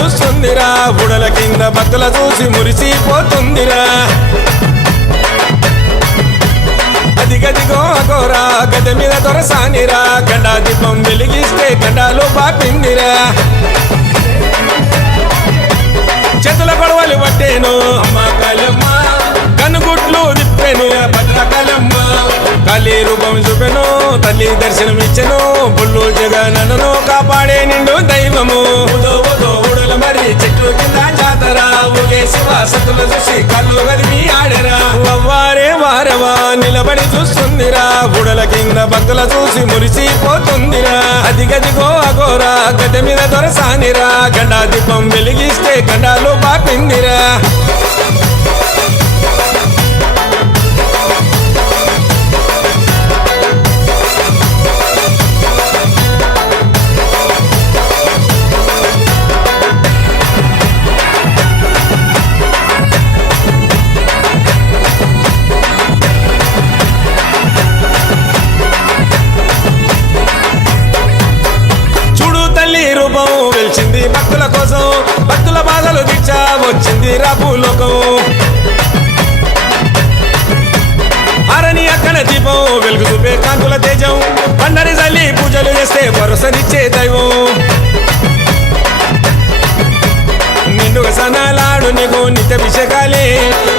చూస్తుందిరా బుడల కింద భక్తుల చూసి మురిసిపోతుందిరా అదిగదిగో అగోరా గద మీద దొరసానిరా గండా దీపం వెలిగిస్తే గండాలు బాపిందిరా చేతుల గొడవలు పట్టేను అమ్మ కాళమ్మ కనుగుట్లు తిప్పెను భద్రకాళమ్మ కాళీ రూపం చూపెను తల్లి దర్శనం ఇచ్చెను బుల్లు జగనను కాపాడే నిండు దైవము ఊడల మరి చెట్టు కింద జాతర ఊగే శివ సతులు చూసి కళ్ళు గదిమి ఆడరా వారే వారవా నిలబడి చూస్తుందిరా బుడల కింద భక్తుల చూసి మురిసిపోతుందిరా అదిగదిగో అగోరా గడ్డ మీద దొరసానిరా గండా దీపం వెలిగిస్తే గండాలు బాపిందిరా రూపం వెలిచింది భక్తుల కోసం భక్తుల బాధలు దీక్ష వచ్చింది రాపులోకం ఆరని అక్కన దీపం వెలుగు చూపే కాంతుల తేజం పండరి జల్లి పూజలు చేస్తే భరోసనిచ్చే దైవం నిండుగా సనాలాడు నీకు నిత్యాభిషేకాలే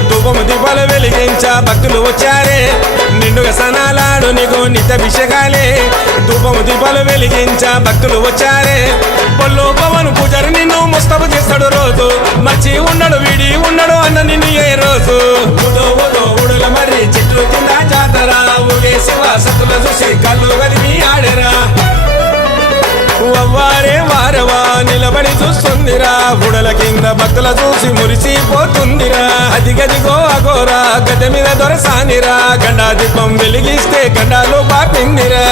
ధూపము దీపాలు వెలిగించ భక్తులు వచ్చారే నిండుగా సనాలాడు నీకు నిత్యాభిషేకాలే ధూపము దీపాలు వెలిగించ భక్తులు వచ్చారే పళ్ళు పవన్ పూజారి నిన్ను ముస్తబు చేస్తాడు రోజు మర్చి ఉండడు వీడి ఉండడు అన్న నిన్ను ఏ రోజు ఊడల మరి చెట్టు కింద జాతర ఊగే శివ సతుల చూసి కళ్ళు గదిమి ఆడరా వారే వారవా నిలబడి చూస్తుందిరా బుడల కింద భక్తుల చూసి మురిసిపోతుందిరా అదిగదిగో అగోరా గడ్డ మీద దొరసానిరా గండా దీపం వెలిగిస్తే గండాలు బాపిందిరా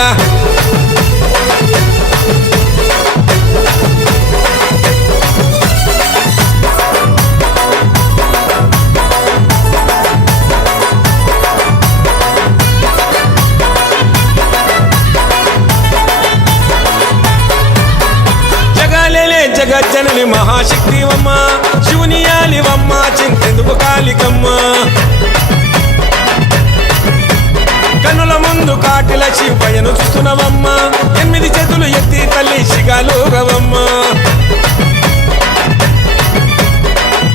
జగజ్జనని మహాశక్తివమ్మ శివుని యాలివమ్మ చింతెందుకు కాళికమ్మ కన్నుల ముందు కాటిల శివయ్యను చూస్తున్నవమ్మ 8 చేతులు ఎత్తి తల్లి శిగాలుగవమ్మ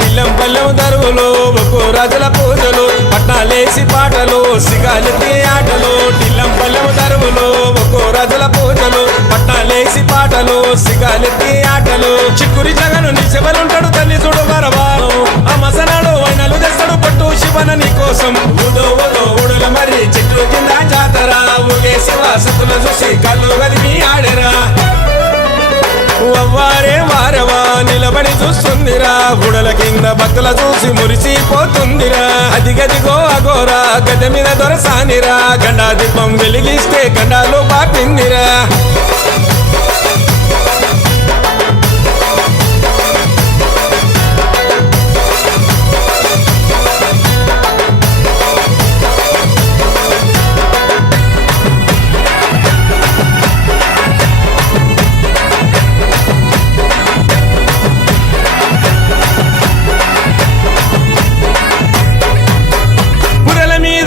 పిల్లం పల్లెం దరువులు ఒక్కో రాజుల పూజలు పట్నాలేసి పాటలు సిగాలెత్తి ఆటలు టిల్లం పల్లెం దరువులు ఒక్కో రాజుల పూజలు పట్నాలేసి పాటలు సిగాలెత్తి ఆటలు చిక్కురి జగను నీ శివలుంటాడు తల్లి చూడు వరవాను ఆ మసనాడు వైనలు తెస్తాడు పట్టు శివన నీ కోసం ఊడల మరి చెట్టు కింద జాతర ఊగే శివ సతులు చూసి కళ్ళు గదిమి ఆడరా వారే వారవా నిలబడి చూస్తుందిరా బుడల కింద భక్తుల చూసి మురిసిపోతుందిరా అదిగదిగో అగోరా గడ్డ మీద దొరసానిరా గండా దీపం వెలిగిస్తే గండాలు బాపిందిరా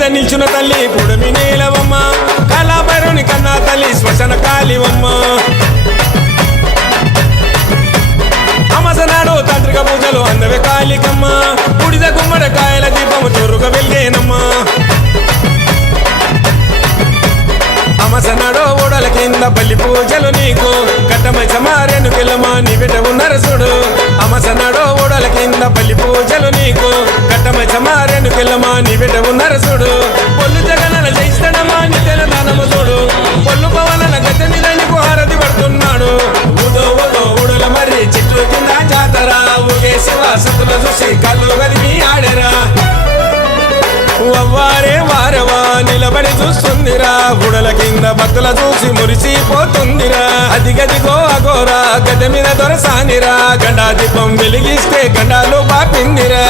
నిల్చున్న తల్లి పుడమి నీలవమ్మ కళాభైరుని కన్నా తల్లి శ్మశాన కాళివమ్మ అమసనాడు తాంత్రిక పూజలు అందవే కాళికమ్మ బుడిద గుమ్మడికాయల దీపము చొరుగా వెలిగేనమ్మ అమసనాడు ఊడల కింద బల్లి పూజలు నీకు కట్టమై సమారేను కెళ్ళమా నీ బిడ్డవు నరసుడు అమసనాడు ఊడల కింద బల్లి పూజలు నీకు కట్టమై సమారేను కెళ్ళమా నీ బిడ్డవు నరసుడు పొల్లు జగనన జయిస్తాడమ్మా నీ తెలంగాణము చూడు పొల్లు పవనన గడ్డ మీద నీకు హారతి పడుతున్నాడు ఊడల మరి చెట్టు కింద జాతర ఊగే శివ సతుల చూసి కళ్ళు గదిమి ఆడరా వారే వారవా నిలబడి చూస్తుందిరా బుడల కింద భక్తుల చూసి మురిసిపోతుందిరా అదిగదిగో అగోరా గడ్డ మీద దొరసానిరా గండా దీపం వెలిగిస్తే గండాలు బాపిందిరా